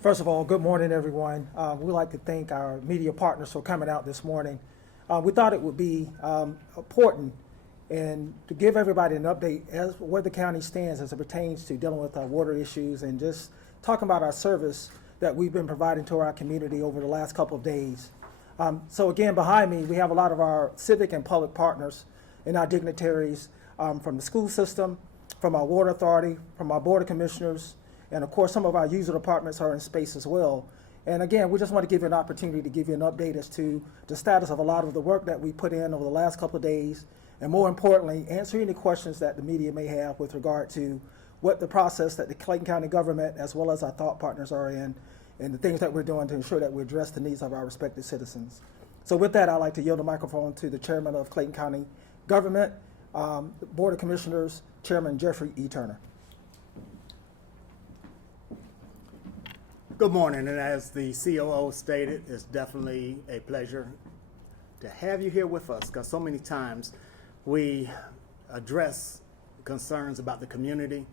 First of all, good morning, everyone. We'd like to thank our media partners for coming out this morning. We thought it would be important and to give everybody an update as where the county stands as it pertains to dealing with our water issues and just talking about our service that we've been providing to our community over the last couple of days. So again, behind me, we have a lot of our civic and public partners and our dignitaries from the school system, from our water authority, from our board of commissioners, and of course, some of our user departments are in space as well. And again, we just want to give you an opportunity to give you an update as to the status of a lot of the work that we put in over the last couple of days, and more importantly, answer any questions that the media may have with regard to what the process that the Clayton County government, as well as our thought partners, are in, and the things that we're doing to ensure that we address the needs of our respected citizens. So with that, I'd like to yield the microphone to the chairman of Clayton County Government, Board of Commissioners, Chairman Jeffrey E. Turner. Good morning, and as the COO stated, it's definitely a pleasure to have you here with us, because so many times we address concerns about the community,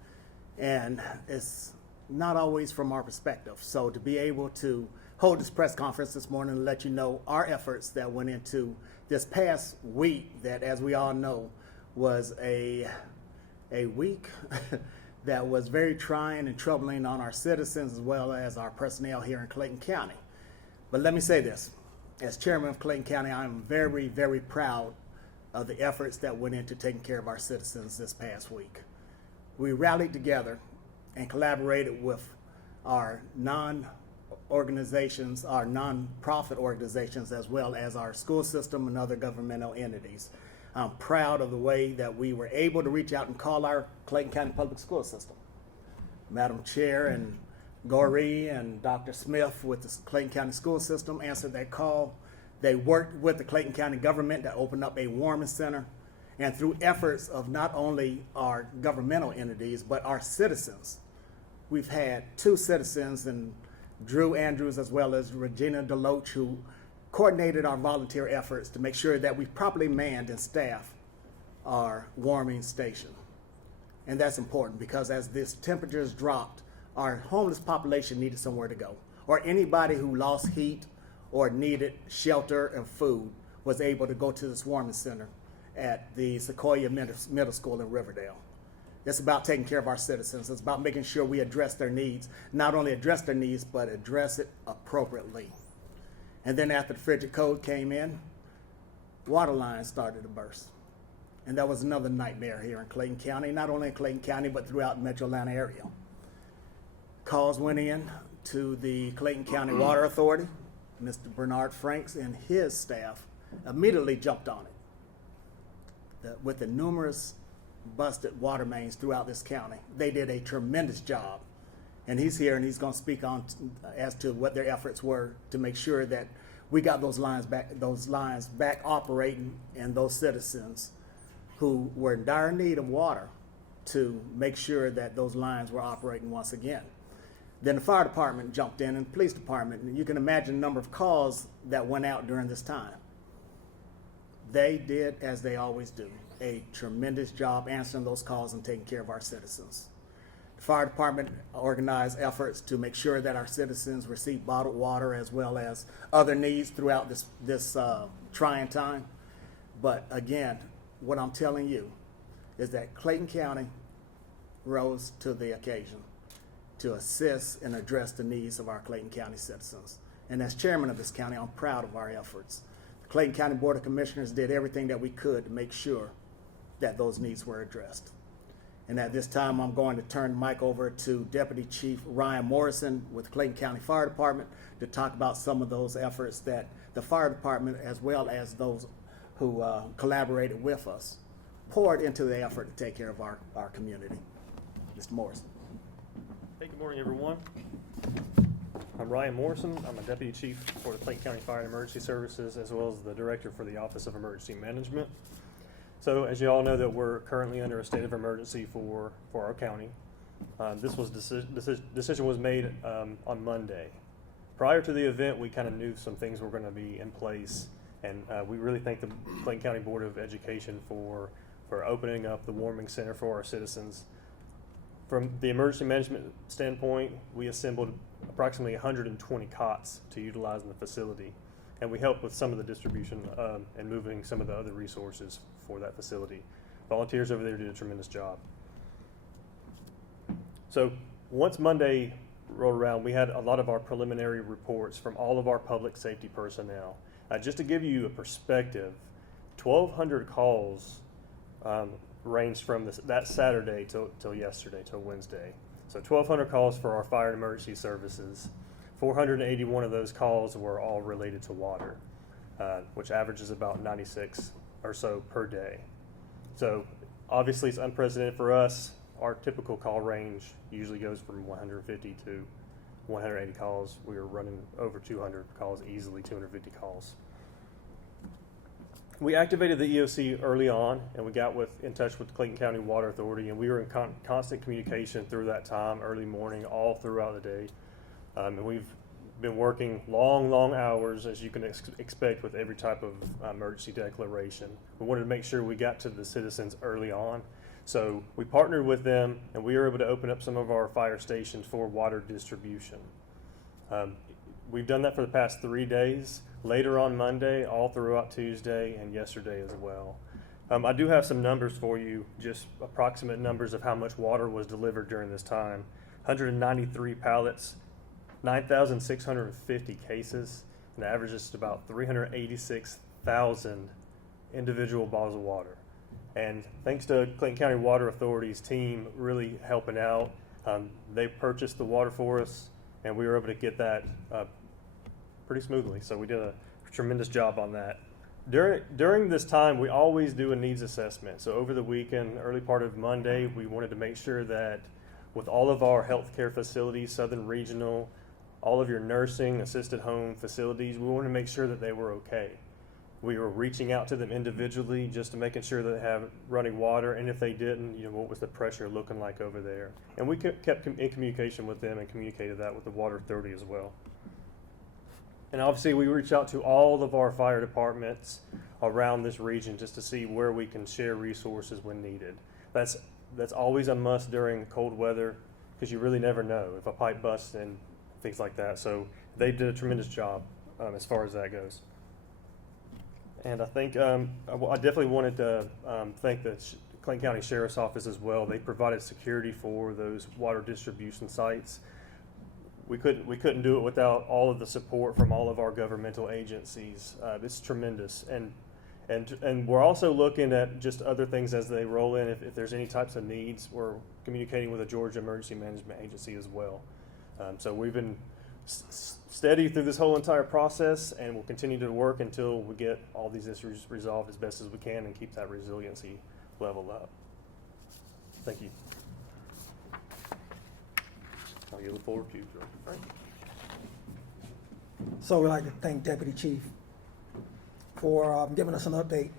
and it's not always from our perspective. So to be able to hold this press conference this morning and let you know our efforts that went into this past week that, as we all know, was a week that was very trying and troubling on our citizens as well as our personnel here in Clayton County. But let me say this, as chairman of Clayton County, I'm very, very proud of the efforts that went into taking care of our citizens this past week. We rallied together and collaborated with our non-organizations, our non-profit organizations, as well as our school system and other governmental entities. I'm proud of the way that we were able to reach out and call our Clayton County Public School System. Madam Chair and Goree and Dr. Smith with the Clayton County School System answered that call. They worked with the Clayton County government to open up a warming center. And through efforts of not only our governmental entities, but our citizens, we've had two citizens, and Drew Andrews as well as Regina Deloach, who coordinated our volunteer efforts to make sure that we properly manned and staffed our warming station. And that's important because as this temperatures dropped, our homeless population needed somewhere to go. Or anybody who lost heat or needed shelter and food was able to go to this warming center at the Sequoia Middle School in Riverdale. It's about taking care of our citizens. It's about making sure we address their needs, not only address their needs, but address it appropriately. And then after the frigid cold came in, water lines started to burst. And that was another nightmare here in Clayton County, not only in Clayton County, but throughout the metro Atlanta area. Calls went in to the Clayton County Water Authority. Mr. Bernard Franks and his staff immediately jumped on it. With the numerous busted water mains throughout this county, they did a tremendous job. And he's here and he's going to speak on as to what their efforts were to make sure that we got those lines back operating, and those citizens who were in dire need of water to make sure that those lines were operating once again. Then the fire department jumped in and the police department, and you can imagine the number of calls that went out during this time. They did, as they always do, a tremendous job answering those calls and taking care of our citizens. The fire department organized efforts to make sure that our citizens receive bottled water as well as other needs throughout this trying time. But again, what I'm telling you is that Clayton County rose to the occasion to assist and address the needs of our Clayton County citizens. And as chairman of this county, I'm proud of our efforts. The Clayton County Board of Commissioners did everything that we could to make sure that those needs were addressed. And at this time, I'm going to turn the mic over to Deputy Chief Ryan Morrison with Clayton County Fire Department to talk about some of those efforts that the fire department, as well as those who collaborated with us, poured into the effort to take care of our community. Mr. Morrison. Hey, good morning, everyone. I'm Ryan Morrison. I'm a Deputy Chief for the Clayton County Fire and Emergency Services, as well as the Director for the Office of Emergency Management. So, as you all know, that we're currently under a state of emergency for our county. This decision was made on Monday. Prior to the event, we kind of knew some things were going to be in place, and we really thank the Clayton County Board of Education for opening up the warming center for our citizens. From the emergency management standpoint, we assembled approximately 120 cots to utilize in the facility. And we help with some of the distribution and moving some of the other resources for that facility. Volunteers over there did a tremendous job. So once Monday rolled around, we had a lot of our preliminary reports from all of our public safety personnel. Just to give you a perspective, 1,200 calls ranged from that Saturday till yesterday, till Wednesday. So 1,200 calls for our fire and emergency services. 481 of those calls were all related to water, which averages about 96 or so per day. So obviously it's unprecedented for us. Our typical call range usually goes from 150 to 180 calls. We were running over 200 calls easily, 250 calls. We activated the EOC early on, and we got in touch with Clayton County Water Authority, and we were in constant communication through that time, early morning, all throughout the day. And we've been working long hours, as you can expect with every type of emergency declaration. We wanted to make sure we got to the citizens early on. So we partnered with them, and we were able to open up some of our fire stations for water distribution. We've done that for the past 3 days, later on Monday, all throughout Tuesday, and yesterday as well. I do have some numbers for you, just approximate numbers of how much water was delivered during this time. 193 pallets, 9,650 cases, and the average is about 386,000 individual bottles of water. And thanks to Clayton County Water Authority's team really helping out, they purchased the water for us, and we were able to get that pretty smoothly. So we did a tremendous job on that. During this time, we always do a needs assessment. So over the weekend, early part of Monday, we wanted to make sure that with all of our healthcare facilities, Southern Regional, all of your nursing, assisted home facilities, we wanted to make sure that they were okay. We were reaching out to them individually just to making sure that they have running water, and if they didn't, what was the pressure looking like over there? And we kept in communication with them and communicated that with the Water Authority as well. And obviously we reach out to all of our fire departments around this region just to see where we can share resources when needed. That's always a must during cold weather, because you really never know if a pipe busts and things like that. So they did a tremendous job as far as that goes. And I think I definitely wanted to thank the Clayton County Sheriff's Office as well. They provided security for those water distribution sites. We couldn't do it without all of the support from all of our governmental agencies. It's tremendous, and we're also looking at just other things as they roll in. If there's any types of needs, we're communicating with the Georgia Emergency Management Agency as well. So we've been steady through this whole entire process, and we'll continue to work until we get all these issues resolved as best as we can and keep that resiliency level up. Thank you. I'll look forward to you. Right. So we'd like to thank Deputy Chief for giving us an update.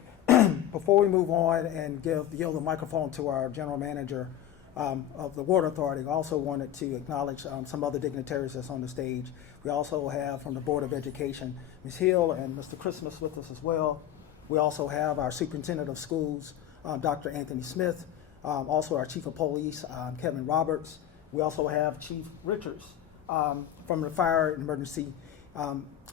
Before we move on and yield the microphone to our General Manager of the Water Authority, I also wanted to acknowledge some other dignitaries that's on the stage. We also have from the Board of Education, Ms. Hill and Mr. Christmas with us as well. We also have our Superintendent of Schools, Dr. Anthony Smith, also our Chief of Police, Kevin Roberts. We also have Chief Richards from the Fire and Emergency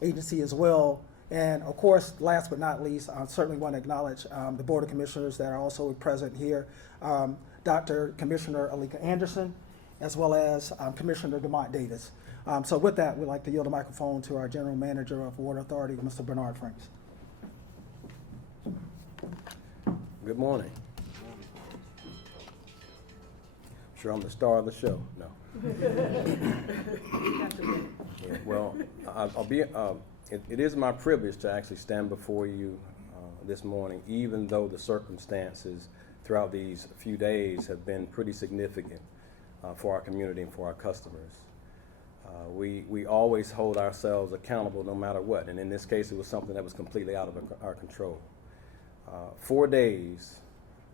Agency as well. And of course, last but not least, I certainly want to acknowledge the Board of Commissioners that are also present here. Dr. Commissioner Alika Anderson, as well as Commissioner DeMont Davis. So with that, we'd like to yield the microphone to our General Manager of Water Authority, Mr. Bernard Franks. Good morning. Sure, I'm the star of the show. No. Yeah, well, I'll be. It is my privilege to actually stand before you this morning, even though the circumstances throughout these few days have been pretty significant for our community and for our customers. We always hold ourselves accountable no matter what, and in this case, it was something that was completely out of our control. 4 days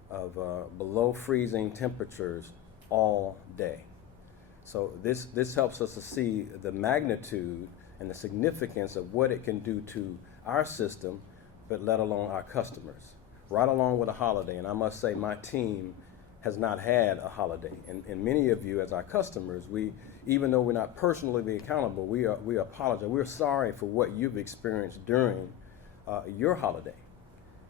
of below freezing temperatures all day. So this helps us to see the magnitude and the significance of what it can do to our system, but let alone our customers, right along with a holiday. And I must say my team has not had a holiday. And many of you as our customers, even though we're not personally accountable, we apologize. We're sorry for what you've experienced during your holiday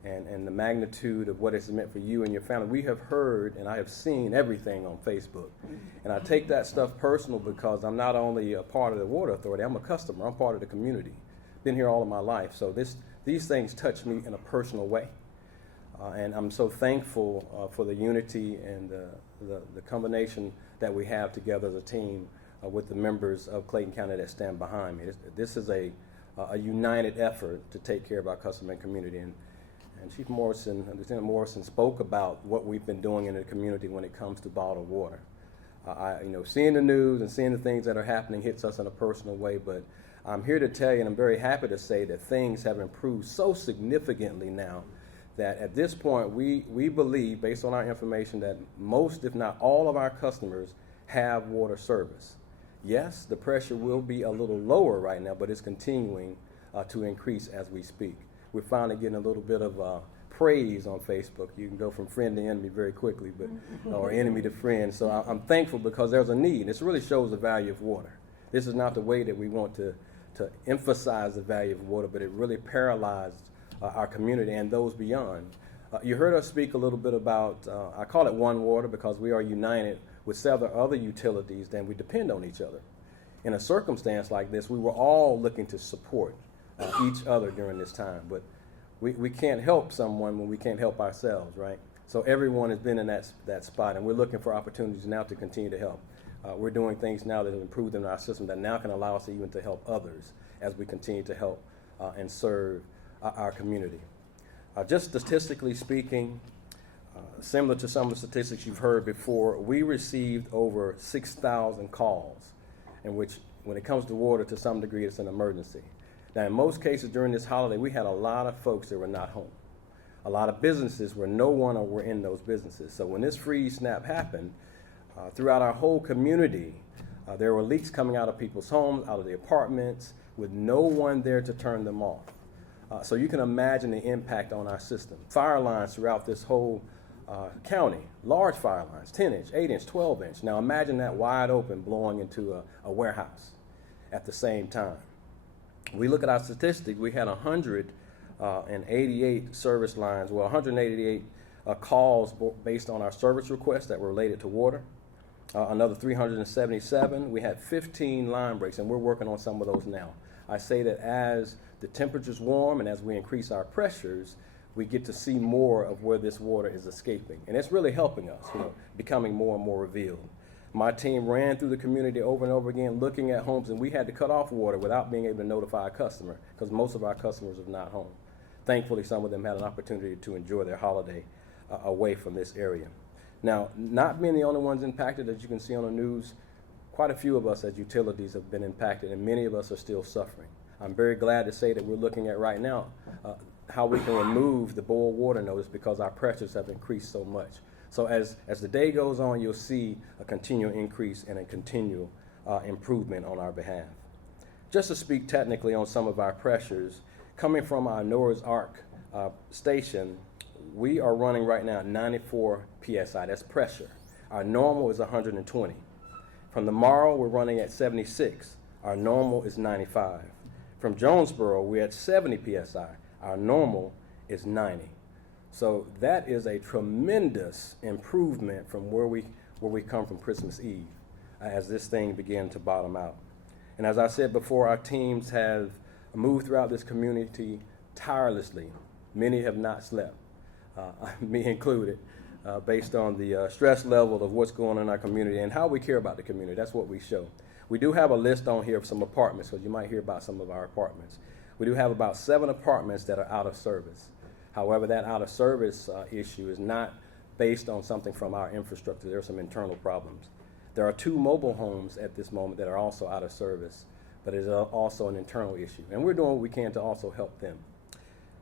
and the magnitude of what it's meant for you and your family. We have heard and I have seen everything on Facebook. And I take that stuff personal because I'm not only a part of the Water Authority, I'm a customer, I'm part of the community. Been here all of my life. So these things touch me in a personal way. And I'm so thankful for the unity and the combination that we have together as a team with the members of Clayton County that stand behind me. This is a united effort to take care of our customer and community. And Chief Morrison, Lieutenant Morrison spoke about what we've been doing in the community when it comes to bottled water. Seeing the news and seeing the things that are happening hits us in a personal way, but I'm here to tell you, and I'm very happy to say that things have improved so significantly now that at this point we believe, based on our information, that most, if not all, of our customers have water service. Yes, the pressure will be a little lower right now, but it's continuing to increase as we speak. We're finally getting a little bit of praise on Facebook. You can go from friend to enemy very quickly, or enemy to friend. So I'm thankful because there's a need. This really shows the value of water. This is not the way that we want to emphasize the value of water, but it really paralyzed our community and those beyond. You heard us speak a little bit about, I call it One Water because we are united with several other utilities and we depend on each other. In a circumstance like this, we were all looking to support each other during this time, but we can't help someone when we can't help ourselves, right? So everyone has been in that spot, and we're looking for opportunities now to continue to help. We're doing things now that have improved in our system that now can allow us even to help others as we continue to help and serve our community. Just statistically speaking, similar to some of the statistics you've heard before, we received over 6,000 calls in which, when it comes to water, to some degree, it's an emergency. Now, in most cases during this holiday, we had a lot of folks that were not home. A lot of businesses where no one were in those businesses. So when this freeze snap happened, throughout our whole community, there were leaks coming out of people's homes, out of the apartments, with no one there to turn them off. So you can imagine the impact on our system. Fire lines throughout this whole county, large fire lines, 10-inch, 8-inch, 12-inch. Now imagine that wide open blowing into a warehouse at the same time. We look at our statistics, we had 188 service lines, 188 calls based on our service requests that were related to water. Another 377. We had 15 line breaks, and we're working on some of those now. I say that as the temperatures warm and as we increase our pressures, we get to see more of where this water is escaping. And it's really helping us, becoming more and more revealed. My team ran through the community over and over again, looking at homes, and we had to cut off water without being able to notify a customer because most of our customers are not home. Thankfully, some of them had an opportunity to enjoy their holiday away from this area. Now, not being the only ones impacted, as you can see on the news, quite a few of us as utilities have been impacted, and many of us are still suffering. I'm very glad to say that we're looking at right now how we can remove the boil water notice because our pressures have increased so much. So as the day goes on, you'll see a continual increase and a continual improvement on our behalf. Just to speak technically on some of our pressures, coming from our Noah's Ark station, we are running right now at 94 PSI, that's pressure. Our normal is 120. From the Morrow, we're running at 76. Our normal is 95. From Jonesboro, we're at 70 PSI. Our normal is 90. So that is a tremendous improvement from where we come from Christmas Eve as this thing began to bottom out. And as I said before, our teams have moved throughout this community tirelessly. Many have not slept, me included, based on the stress level of what's going on in our community and how we care about the community. That's what we show. We do have a list on here of some apartments, because you might hear about some of our apartments. We do have about 7 apartments that are out of service. However, that out of service issue is not based on something from our infrastructure. There are some internal problems. There are 2 mobile homes at this moment that are also out of service, but it is also an internal issue. And we're doing what we can to also help them.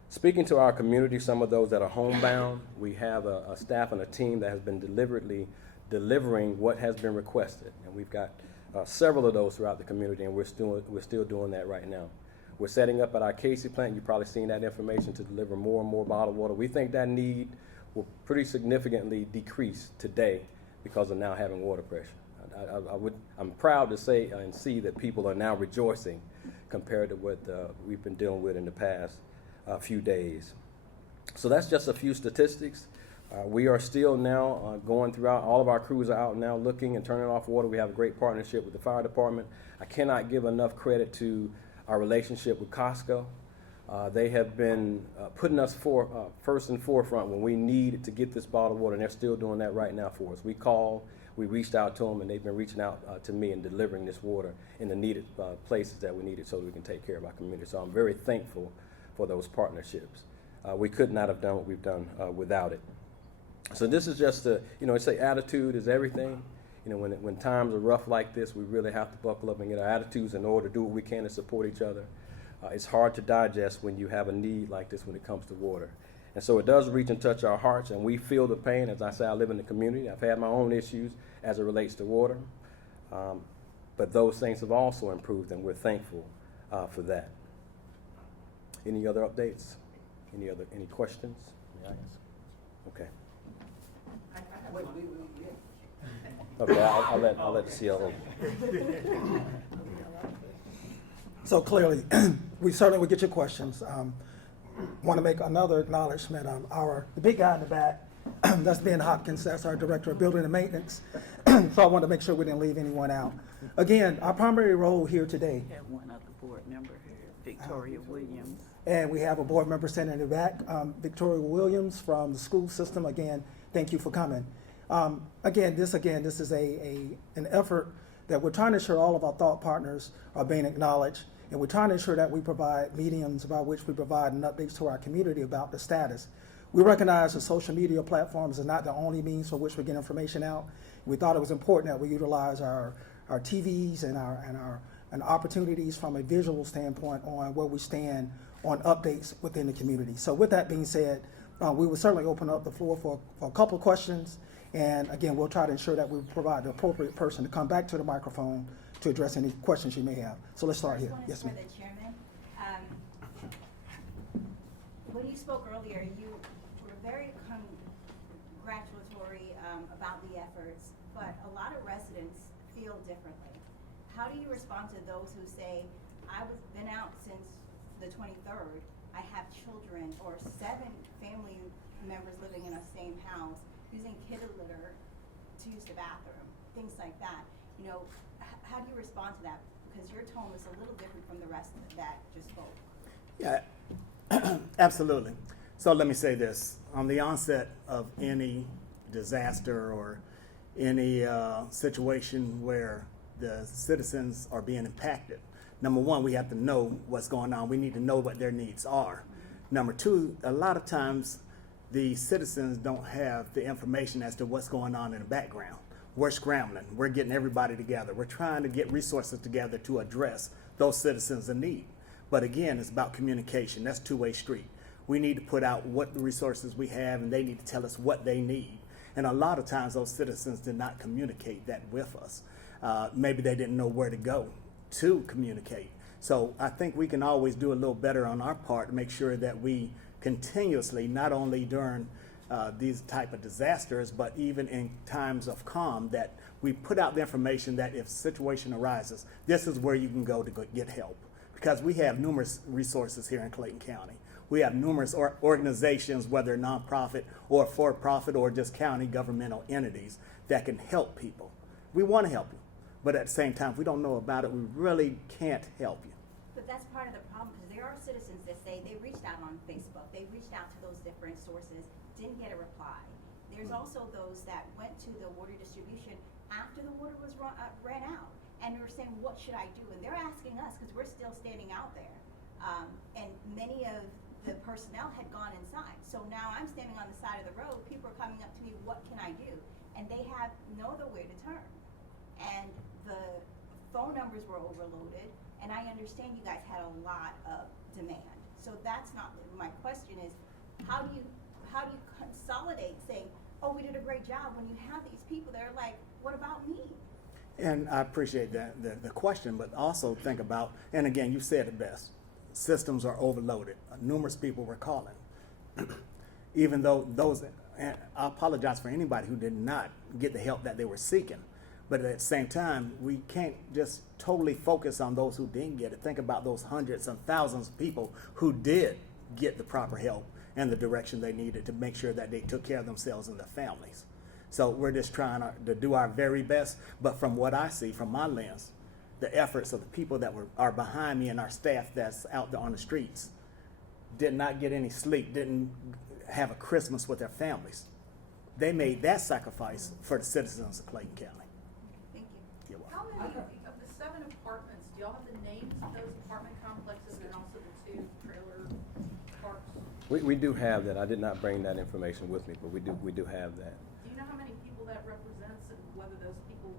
Speaking to our community, some of those that are homebound, we have a staff and a team that has been deliberately delivering what has been requested. And we've got several of those throughout the community, and we're still doing that right now. We're setting up at our Casey plant. You've probably seen that information to deliver more and more bottled water. We think that need will pretty significantly decrease today because of now having water pressure. I'm proud to say and see that people are now rejoicing compared to what we've been dealing with in the past few days. So that's just a few statistics. We are still now going throughout. All of our crews are out now looking and turning off water. We have a great partnership with the fire department. I cannot give enough credit to our relationship with Costco. They have been putting us first and forefront when we needed to get this bottled water, and they're still doing that right now for us. We called, we reached out to them, and they've been reaching out to me and delivering this water in the needed places that we need it so that we can take care of our community. So I'm very thankful for those partnerships. We could not have done what we've done without it. So this is just it's say attitude is everything. When times are rough like this, we really have to buckle up and get our attitudes in order, do what we can to support each other. It's hard to digest when you have a need like this when it comes to water. And so it does reach and touch our hearts, and we feel the pain. As I say, I live in the community. I've had my own issues as it relates to water. But those things have also improved, and we're thankful for that. Any other updates? Any questions? Okay. Okay, I'll let the CLO. So clearly, we certainly will get your questions. Want to make another acknowledgement. The big guy in the back, that's Ben Hopkins, that's our Director of Building and Maintenance. So I want to make sure we didn't leave anyone out. Again, our primary role here today. We have one other board member here, Victoria Williams. And we have a board member sitting in the back, Victoria Williams from the school system. Again, thank you for coming. Again, this is an effort that we're trying to ensure all of our thought partners are being acknowledged, and we're trying to ensure that we provide mediums by which we provide an updates to our community about the status. We recognize that social media platforms are not the only means for which we get information out. We thought it was important that we utilize our TVs and opportunities from a visual standpoint on where we stand on updates within the community. So with that being said, we will certainly open up the floor for a couple of questions. And again, we'll try to ensure that we provide the appropriate person to come back to the microphone to address any questions you may have. So let's start here. Yes, ma'am. For the chairman. When you spoke earlier, you were very congratulatory about the efforts, but a lot of residents feel differently. How do you respond to those who say, I've been out since the 23rd, I have children or 7 family members living in a same house, using kitty litter to use the bathroom, things like that. How do you respond to that? Because your tone was a little different from the rest that just spoke. Yeah, absolutely. So let me say this. On the onset of any disaster or any situation where the citizens are being impacted, number one, we have to know what's going on. We need to know what their needs are. Number two, a lot of times the citizens don't have the information as to what's going on in the background. We're scrambling. We're getting everybody together. We're trying to get resources together to address those citizens in need. But again, it's about communication. That's a two-way street. We need to put out what resources we have, and they need to tell us what they need. And a lot of times those citizens did not communicate that with us. Maybe they didn't know where to go to communicate. So I think we can always do a little better on our part to make sure that we continuously, not only during these type of disasters, but even in times of calm, that we put out the information that if a situation arises, this is where you can go to get help. Because we have numerous resources here in Clayton County. We have numerous organizations, whether nonprofit or for-profit or just county governmental entities, that can help people. We want to help you, but at the same time, if we don't know about it, we really can't help you. But that's part of the problem, because there are citizens that say they reached out on Facebook, they reached out to those different sources, didn't get a reply. There's also those that went to the water distribution after the water was ran out, and they were saying, what should I do? And they're asking us, because we're still standing out there. And many of the personnel had gone inside. So now I'm standing on the side of the road, people are coming up to me, what can I do? And they have no other way to turn. And the phone numbers were overloaded, and I understand you guys had a lot of demand. So that's not, my question is, how do you consolidate saying, oh, we did a great job, when you have these people that are like, what about me? And I appreciate that, the question, but also think about, and again, you said it best, systems are overloaded. Numerous people were calling. Even though those, and I apologize for anybody who did not get the help that they were seeking, But at the same time, we can't just totally focus on those who didn't get it. Think about those hundreds and thousands of people who did get the proper help and the direction they needed to make sure that they took care of themselves and their families. So we're just trying to do our very best. But from what I see, from my lens, the efforts of the people that are behind me and our staff that's out there on the streets did not get any sleep, didn't have a Christmas with their families. They made that sacrifice for the citizens of Clayton County. Thank you. You're welcome. How many of the 7 apartments, do y'all have the names of those apartment complexes and also the 2 trailer parks? We do have that. I did not bring that information with me, but we do have that. Do you know how many people that represents and whether those people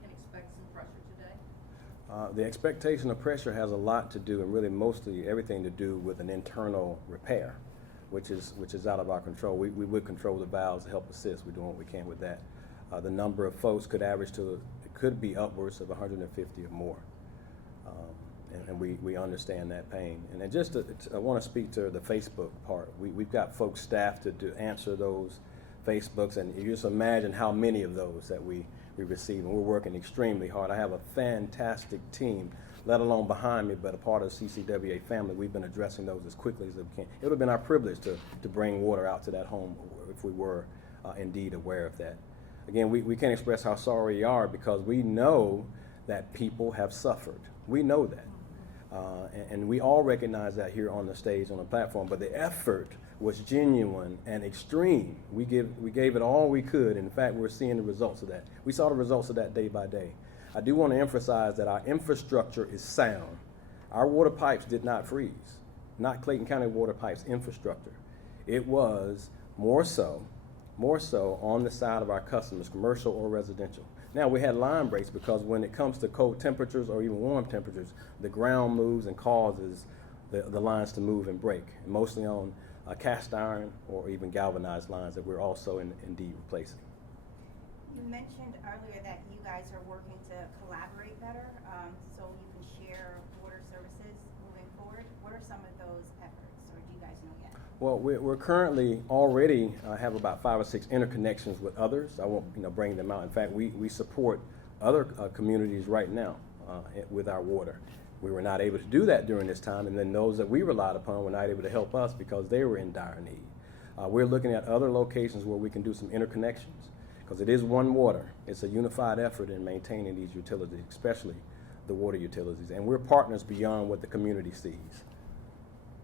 can expect some pressure today? The expectation of pressure has a lot to do, and really mostly everything to do with an internal repair, which is out of our control. We would control the valves to help assist. We're doing what we can with that. The number of folks could average to, it could be upwards of 150 or more. And we understand that pain. And then I want to speak to the Facebook part. We've got folks staffed to answer those Facebooks, and you just imagine how many of those that we receive, and we're working extremely hard. I have a fantastic team, let alone behind me, but a part of the CCWA family. We've been addressing those as quickly as we can. It would have been our privilege to bring water out to that home if we were indeed aware of that. Again, we can't express how sorry we are because we know that people have suffered. We know that. And we all recognize that here on the stage, on the platform, but the effort was genuine and extreme. We gave it all we could. In fact, we're seeing the results of that. We saw the results of that day by day. I do want to emphasize that our infrastructure is sound. Our water pipes did not freeze, not Clayton County water pipes infrastructure. It was more so on the side of our customers, commercial or residential. Now, we had line breaks because when it comes to cold temperatures or even warm temperatures, the ground moves and causes the lines to move and break, mostly on cast iron or even galvanized lines that we're also indeed replacing. You mentioned earlier that you guys are working to collaborate better, so you can share water services moving forward. What are some of those efforts, or do you guys know yet? Well, we're currently already have about 5 or 6 interconnections with others. I won't bring them out. In fact, we support other communities right now with our water. We were not able to do that during this time, and then those that we relied upon were not able to help us because they were in dire need. We're looking at other locations where we can do some interconnections because it is one water. It's a unified effort in maintaining these utilities, especially the water utilities, and we're partners beyond what the community sees.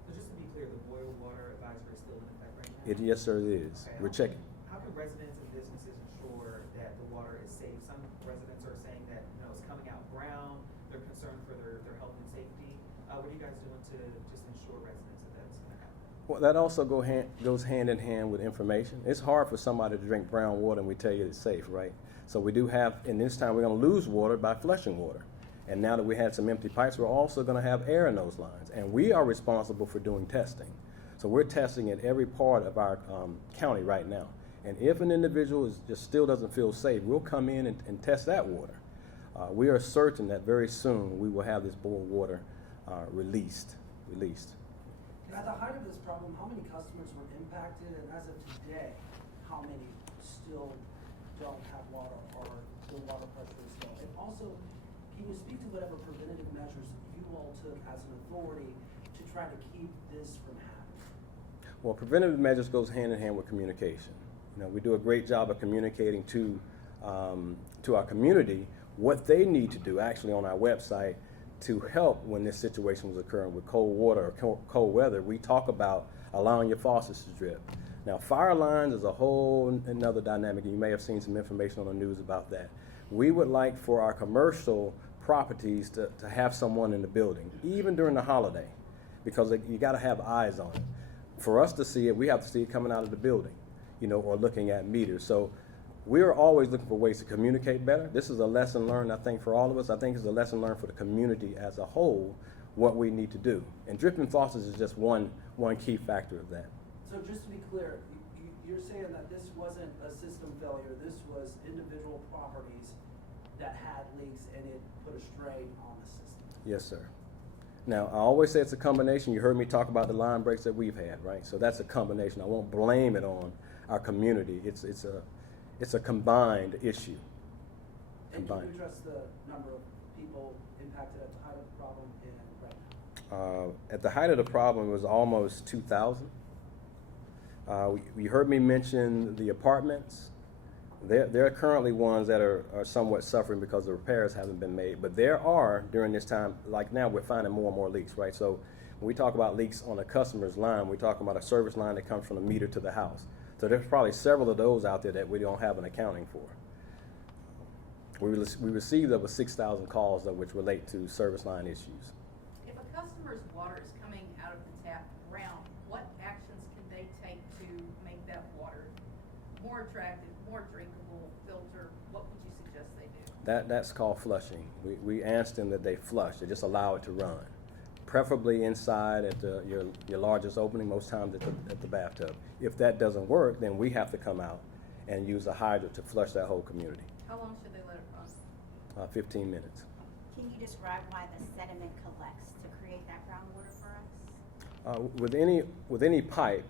So just to be clear, the boil water advisory is still in effect right now? Yes, sir, it is. Okay, We're checking. How can residents and businesses ensure that the water is safe? Some residents are saying that it's coming out brown. They're concerned for their health and safety. What are you guys doing to just ensure residents that that's going to happen? Well, that also goes hand in hand with information. It's hard for somebody to drink brown water and we tell you it's safe, right? So we do have, in this time, we're going to lose water by flushing water. And now that we had some empty pipes, we're also going to have air in those lines. And we are responsible for doing testing. So we're testing at every part of our county right now. And if an individual just still doesn't feel safe, we'll come in and test that water. We are certain that very soon we will have this boiled water released. At the height of this problem, how many customers were impacted, and as of today, how many still don't have water or the water pressure is low? And also, can you speak to whatever preventative measures you all took as an authority to try to keep this from happening? Well, preventative measures goes hand in hand with communication. We do a great job of communicating to our community what they need to do actually on our website to help when this situation was occurring with cold water or cold weather. We talk about allowing your faucets to drip. Now, fire lines is a whole another dynamic, and you may have seen some information on the news about that. We would like for our commercial properties to have someone in the building, even during the holiday, because you got to have eyes on it. For us to see it, we have to see it coming out of the building, or looking at meters. So we are always looking for ways to communicate better. This is a lesson learned, I think, for all of us. I think it's a lesson learned for the community as a whole, what we need to do. And dripping faucets is just one key factor of that. So just to be clear, you're saying that this wasn't a system failure, this was individual properties that had leaks and it put a strain on the system? Yes, sir. Now, I always say it's a combination. You heard me talk about the line breaks that we've had, right? So that's a combination. I won't blame it on our community. It's a combined issue. And can combined. you address the number of people impacted at the height of the problem and right now? At the height of the problem, it was almost 2,000. You heard me mention the apartments. There are currently ones that are somewhat suffering because the repairs haven't been made. But there are, during this time, like now, we're finding more and more leaks, right? So when we talk about leaks on a customer's line, we're talking about a service line that comes from the meter to the house. So there's probably several of those out there that we don't have an accounting for. We received over 6,000 calls which relate to service line issues. If a customer's water is coming out of the tap brown, what actions can they take to make that water more attractive, more drinkable, filter? What would you suggest they do? That's called flushing. We asked them that they flush. They just allow it to run, preferably inside at your largest opening, most times at the bathtub. If that doesn't work, then we have to come out and use a hydrant to flush that whole community. How long should they let it run? 15 minutes. Can you describe why the sediment collects to create that groundwater for us? With any pipe,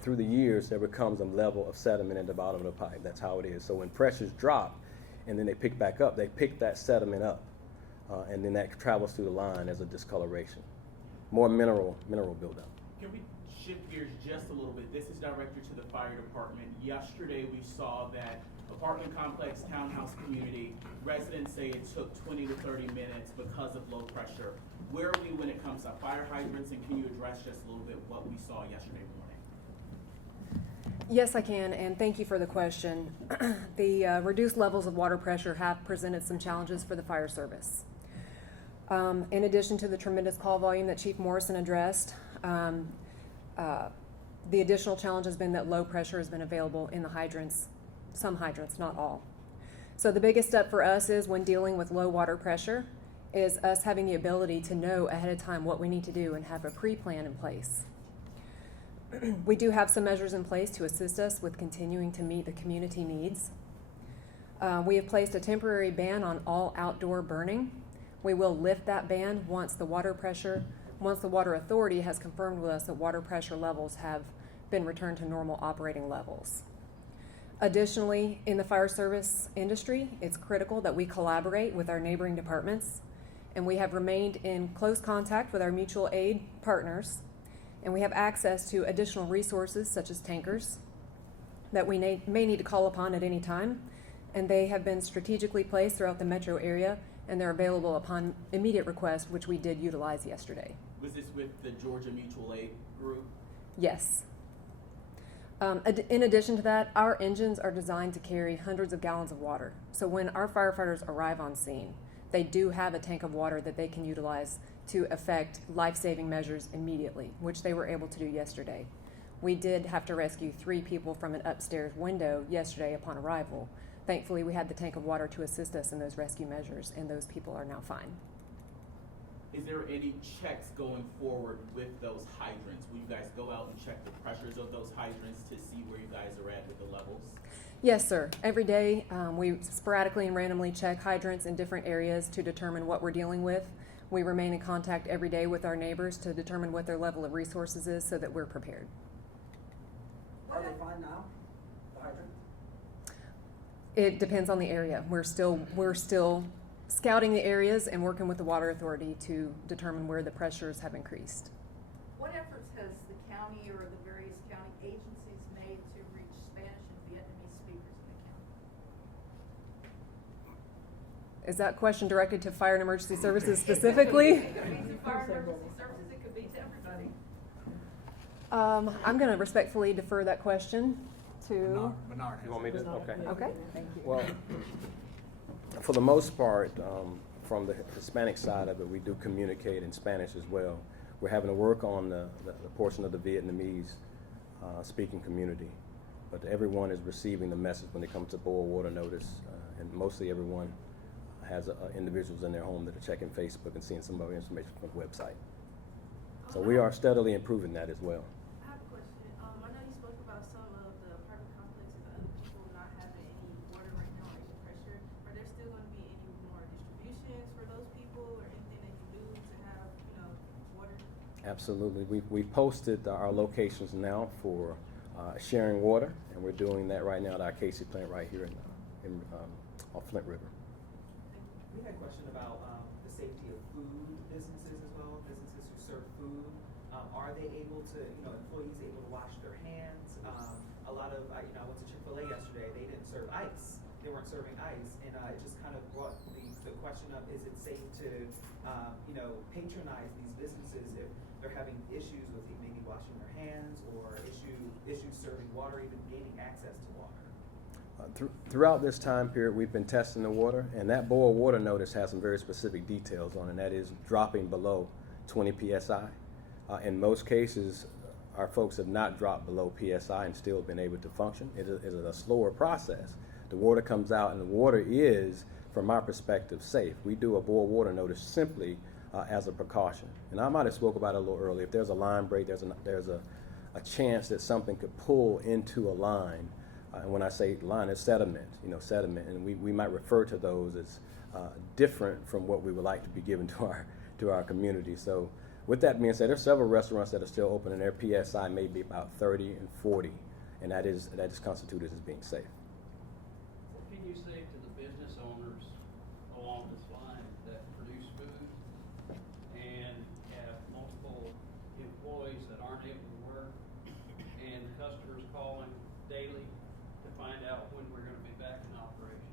through the years, there becomes a level of sediment at the bottom of the pipe. That's how it is. So when pressures drop and then they pick back up, they pick that sediment up, and then that travels through the line as a discoloration. More mineral buildup. Can we shift gears just a little bit? This is directed to the fire department. Yesterday we saw that apartment complex, townhouse community, residents say it took 20 to 30 minutes because of low pressure. Where are we when it comes to fire hydrants, and can you address just a little bit what we saw yesterday morning? Yes, I can, and thank you for the question. The reduced levels of water pressure have presented some challenges for the fire service. In addition to the tremendous call volume that Chief Morrison addressed, the additional challenge has been that low pressure has been available in the hydrants, some hydrants, not all. So the biggest step for us is when dealing with low water pressure is us having the ability to know ahead of time what we need to do and have a pre-plan in place. We do have some measures in place to assist us with continuing to meet the community needs. We have placed a temporary ban on all outdoor burning. We will lift that ban once the water authority has confirmed with us that water pressure levels have been returned to normal operating levels. Additionally, in the fire service industry, it's critical that we collaborate with our neighboring departments, and we have remained in close contact with our mutual aid partners, and we have access to additional resources such as tankers that we may need to call upon at any time, and they have been strategically placed throughout the metro area, and they're available upon immediate request, which we did utilize yesterday. Was this with the Georgia Mutual Aid group? Yes. In addition to that, our engines are designed to carry hundreds of gallons of water. So when our firefighters arrive on scene, they do have a tank of water that they can utilize to effect life-saving measures immediately, which they were able to do yesterday. We did have to rescue 3 people from an upstairs window yesterday upon arrival. Thankfully, we had the tank of water to assist us in those rescue measures, and those people are now fine. Is there any checks going forward with those hydrants? Will you guys go out and check the pressures of those hydrants to see where you guys are at with the levels? Yes, sir. Every day, we sporadically and randomly check hydrants in different areas to determine what we're dealing with. We remain in contact every day with our neighbors to determine what their level of resources is so that we're prepared. Are they fine now, the hydrant? It depends on the area. We're still scouting the areas and working with the water authority to determine where the pressures have increased. What efforts has the county or the various county agencies made to reach Spanish and Vietnamese speakers in the county? Is that question directed to Fire and Emergency Services specifically? It could be to fire and emergency services, it could be to everybody. I'm going to respectfully defer that question to. You want me to? Okay. Okay, thank you. Well, for the most part, from the Hispanic side of it, we do communicate in Spanish as well. We're having to work on the portion of the Vietnamese speaking community, but everyone is receiving the message when it comes to boil water notice, and mostly everyone has individuals in their home that are checking Facebook and seeing some of the information from the website. So we are steadily improving that as well. I have a question. I know you spoke about some of the apartment complexes and other people not having any water right now or any pressure. Are there still going to be any more distributions for those people or anything they can do to have, water? Absolutely. We posted our locations now for sharing water, and we're doing that right now at our Casey plant right here off Flint River. We had a question about the safety of food businesses as well, businesses who serve food. Are they able to, employees able to wash their hands? A lot of, I went to Chick-fil-A yesterday. They didn't serve ice. They weren't serving ice, and it just kind of brought the question up: is it safe to, patronize these businesses if they're having issues with maybe washing their hands or issues serving water, even gaining access to water? Throughout this time period, we've been testing the water, and that boil water notice has some very specific details on it, and that is dropping below 20 psi. In most cases, our folks have not dropped below psi and still been able to function. It is a slower process. The water comes out, and the water is, from our perspective, safe. We do a boil water notice simply as a precaution. And I might have spoke about it a little earlier. If there's a line break, there's a chance that something could pull into a line. And when I say line, it's sediment, sediment, and we might refer to those as different from what we would like to be given to our community. So with that being said, there's several restaurants that are still open, and their PSI may be about 30 and 40, and that is constituted as being safe. What can you say to the business owners along this line that produce food and have multiple employees that aren't able to work, and customers calling daily to find out when we're going to be back in operation?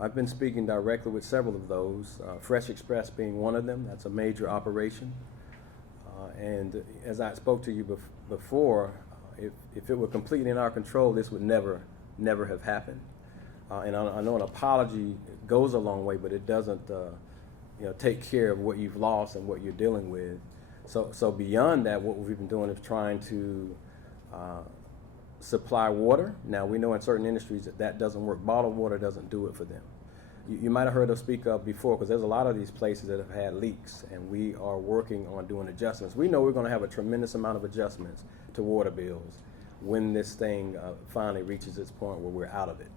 I've been speaking directly with several of those, Fresh Express being one of them. That's a major operation. And as I spoke to you before, if it were completely in our control, this would never have happened. And I know an apology goes a long way, but it doesn't take care of what you've lost and what you're dealing with. So beyond that, what we've been doing is trying to supply water. Now, we know in certain industries that doesn't work. Bottled water doesn't do it for them. You might have heard us speak up before, because there's a lot of these places that have had leaks, and we are working on doing adjustments. We know we're going to have a tremendous amount of adjustments to water bills when this thing finally reaches its point where we're out of it.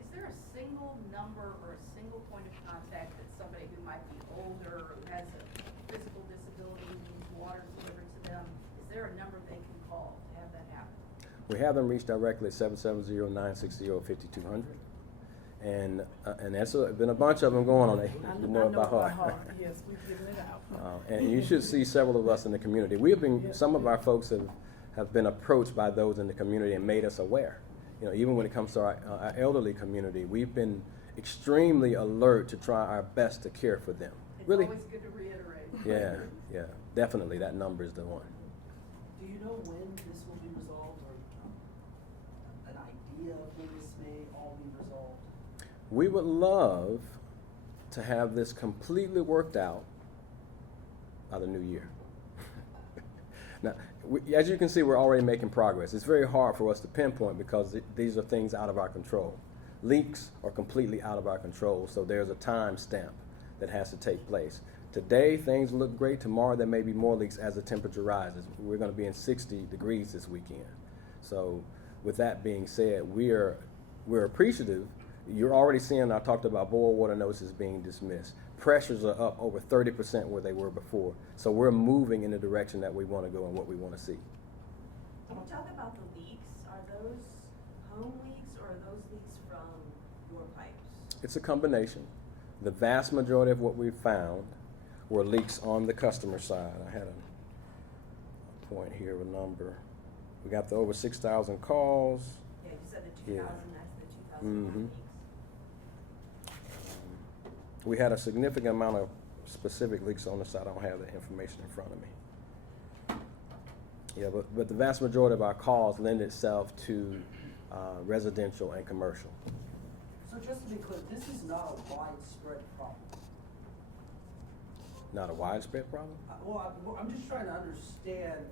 Is there a single number or a single point of contact that somebody who might be older, who has a physical disability, needs water delivered to them, is there a number they can call to have that happen? We have them reach directly at 770-960-5200. And that's been a bunch of them going on. You know it by heart. Yes, we've given it out. And you should see several of us in the community. Some of our folks have been approached by those in the community and made us aware. Even when it comes to our elderly community, we've been extremely alert to try our best to care for them. It's Really? always good to reiterate. Yeah, definitely. That number is the one. Do you know when this will be resolved, or an idea of when this may all be resolved? We would love to have this completely worked out by the new year. Now, as you can see, we're already making progress. It's very hard for us to pinpoint because these are things out of our control. Leaks are completely out of our control, so there's a time stamp that has to take place. Today, things look great. Tomorrow, there may be more leaks as the temperature rises. We're going to be in 60 degrees this weekend. So with that being said, we're appreciative. You're already seeing, I talked about boil water notices being dismissed. Pressures are up over 30% where they were before. So we're moving in the direction that we want to go and what we want to see. Can you talk about the leaks? Are those home leaks or are those leaks from your pipes? It's a combination. The vast majority of what we found were leaks on the customer side. I had a point here, a number. We got the over 6,000 calls. Yeah, you said the 2,000, that's the 2,000 Mhm. leaks. We had a significant amount of specific leaks on the side. I don't have the information in front of me. Yeah, but the vast majority of our calls lend itself to residential and commercial. So just to be clear, this is not a widespread problem. Not a widespread problem? I'm just trying to understand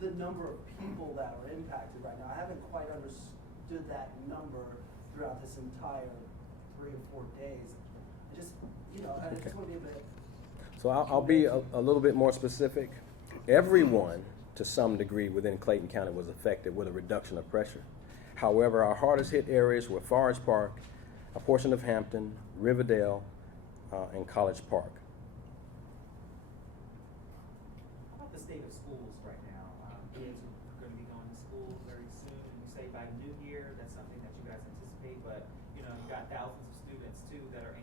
the number of people that are impacted right now. I haven't quite understood that number throughout this entire 3 or 4 days. I just want to be a bit. So I'll be a little bit more specific. Everyone, to some degree, within Clayton County was affected with a reduction of pressure. However, our hardest hit areas were Forest Park, a portion of Hampton, Riverdale, and College Park. How about the state of schools right now? Kids are going to be going to school very soon. You say by New Year, that's something that you guys anticipate, but you got thousands of students too that are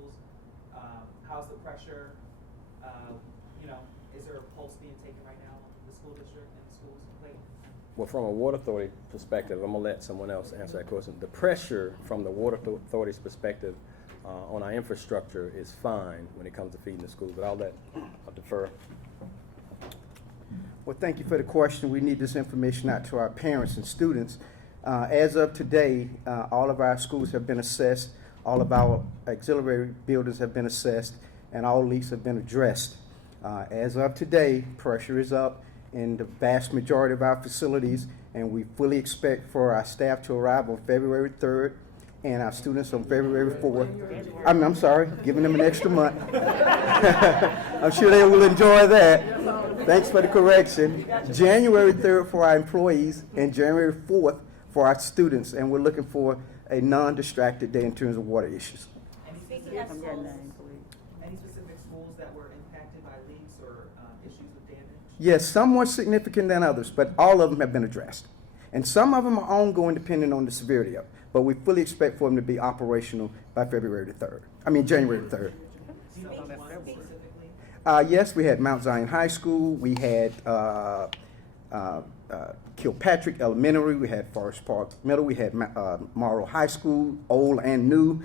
schools? How's the pressure? You know, is there a pulse being taken right now in the school district and the schools in Clayton? Well, from a water authority perspective, I'm gonna let someone else answer that question. The pressure from the water authority's perspective on our infrastructure is fine when it comes to feeding the schools, but I'll defer. Well, thank you for the question. We need this information out to our parents and students. As of today, all of our schools have been assessed, all of our auxiliary buildings have been assessed, and all leaks have been addressed. As of today, pressure is up in the vast majority of our facilities, and we fully expect for our staff to arrive on February 3rd and our students on February 4th. I'm sorry, giving them an extra month. I'm sure they will enjoy that. Thanks for the correction. January 3rd for our employees and January 4th for our students, and we're looking for a non-distracted day in terms of water issues. Any specific schools that were impacted by leaks or issues with damage? Yes, some more significant than others, but all of them have been addressed. And some of them are ongoing depending on the severity of it. But we fully expect for them to be operational by January 3rd. Do you know which one specifically? Yes, we had Mount Zion High School, we had Kilpatrick Elementary, we had Forest Park Middle, we had Morrow High School, old and new,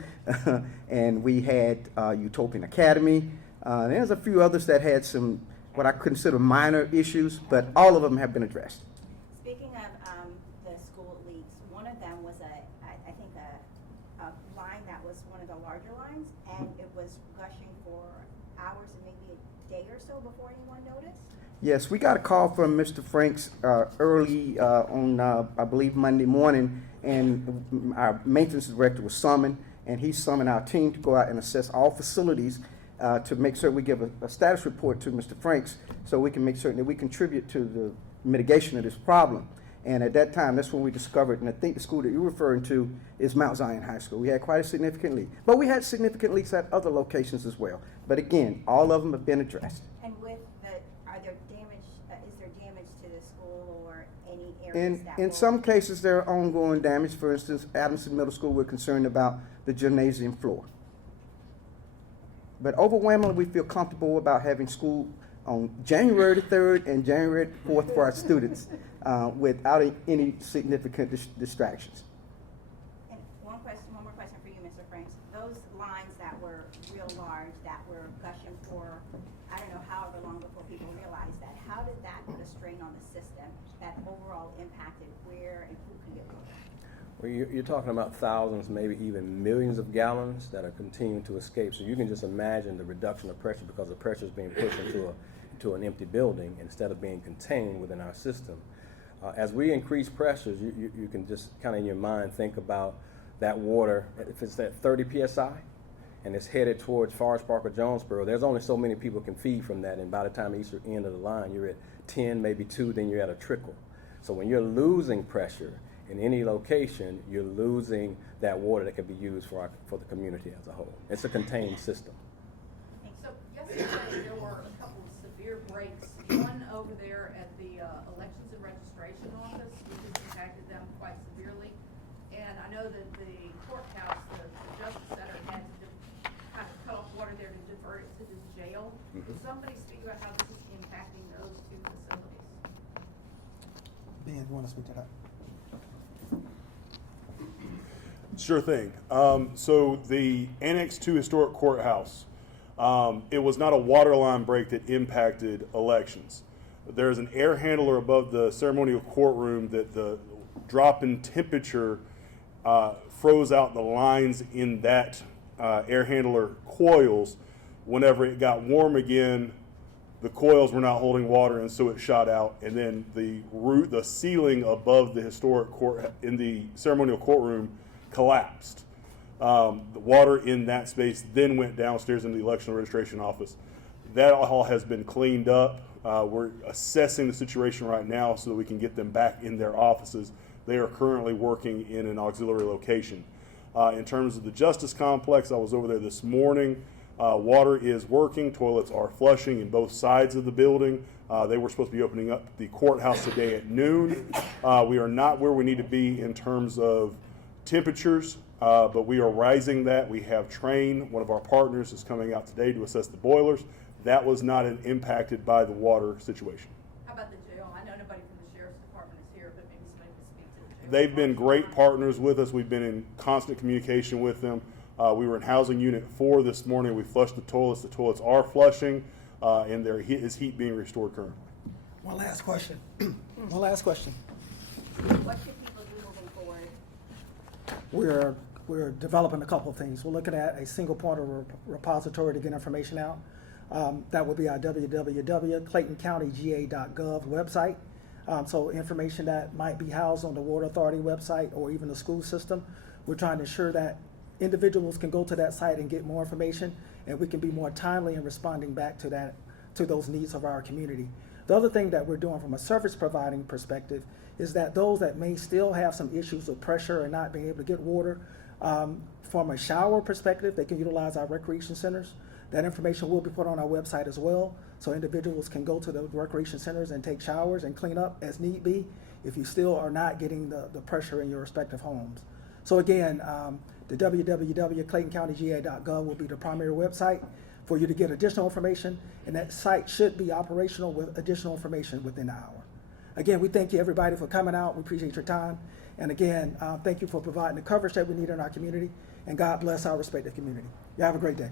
and we had Utopian Academy. There's a few others that had some, what I consider minor issues, but all of them have been addressed. Speaking of the school leaks, one of them was I think a line that was one of the larger lines, and it was gushing for hours and maybe a day or so before anyone noticed. Yes, we got a call from Mr. Franks early on, I believe, Monday morning, and our maintenance director was summoned, and he summoned our team to go out and assess all facilities to make sure we give a status report to Mr. Franks so we can make certain that we contribute to the mitigation of this problem. And at that time, that's when we discovered, and I think the school that you're referring to is Mount Zion High School. We had quite a significant leak. But we had significant leaks at other locations as well. But again, all of them have been addressed. And with is there damage to the school or any areas that In some cases, there are ongoing damage. For instance, Adamson Middle School, we're concerned about the gymnasium floor. But overwhelmingly, we feel comfortable about having school on January 3rd and January 4th for our students without any significant distractions. And one more question for you, Mr. Franks. Those lines that were real large, that were gushing for, I don't know, however long before people realized that, how did that put a strain on the system that overall impacted where and who could get water? Well, you're talking about thousands, maybe even millions of gallons that are continuing to escape. So you can just imagine the reduction of pressure because the pressure is being pushed into an empty building instead of being contained within our system. As we increase pressures, you can just kind of in your mind think about that water. If it's at 30 psi and it's headed towards Forest Park or Jonesboro, there's only so many people can feed from that. And by the time you reach the end of the line, you're at 10, maybe 2, then you're at a trickle. So when you're losing pressure in any location, you're losing that water that can be used for the community as a whole. It's a contained system. So yesterday, there were a couple of severe breaks, one over there at the elections and registration office, which has impacted them quite severely. And I know that the courthouse, the Justice Center, had to kind of cut off water there to divert it to the jail. Can somebody speak about how this is impacting those two facilities? Ben, you want to speak to that? Sure thing. So the Annex 2 Historic Courthouse, it was not a water line break that impacted elections. There's an air handler above the ceremonial courtroom that the drop in temperature froze out the lines in that air handler coils. Whenever it got warm again, the coils were not holding water, and so it shot out. And then the ceiling above the historic court in the ceremonial courtroom collapsed. The water in that space then went downstairs in the election registration office. That all has been cleaned up. We're assessing the situation right now so that we can get them back in their offices. They are currently working in an auxiliary location. In terms of the Justice Complex, I was over there this morning. Water is working. Toilets are flushing in both sides of the building. They were supposed to be opening up the courthouse today at noon. We are not where we need to be in terms of temperatures, but we are rising that. We have trained. One of our partners is coming out today to assess the boilers. That was not impacted by the water situation. How about the jail? I know nobody from the sheriff's department is here, but maybe somebody can speak to the jail. They've been great partners with us. We've been in constant communication with them. We were in housing unit 4 this morning. We flushed the toilets. The toilets are flushing, and there is heat being restored currently. One last question. One last question. What should people do moving forward? We're developing a couple of things. We're looking at a single point of repository to get information out. That would be our www.claytoncountyga.gov website. So information that might be housed on the Water Authority website or even the school system. We're trying to ensure that individuals can go to that site and get more information, and we can be more timely in responding back to those needs of our community. The other thing that we're doing from a service providing perspective is that those that may still have some issues with pressure and not being able to get water, from a shower perspective, they can utilize our recreation centers. That information will be put on our website as well, so individuals can go to the recreation centers and take showers and clean up as need be if you still are not getting the pressure in your respective homes. So again, the www.claytoncountyga.gov will be the primary website for you to get additional information, and that site should be operational with additional information within an hour. Again, we thank you everybody for coming out. We appreciate your time. And again, thank you for providing the coverage that we need in our community, and God bless our respective community. You have a great day.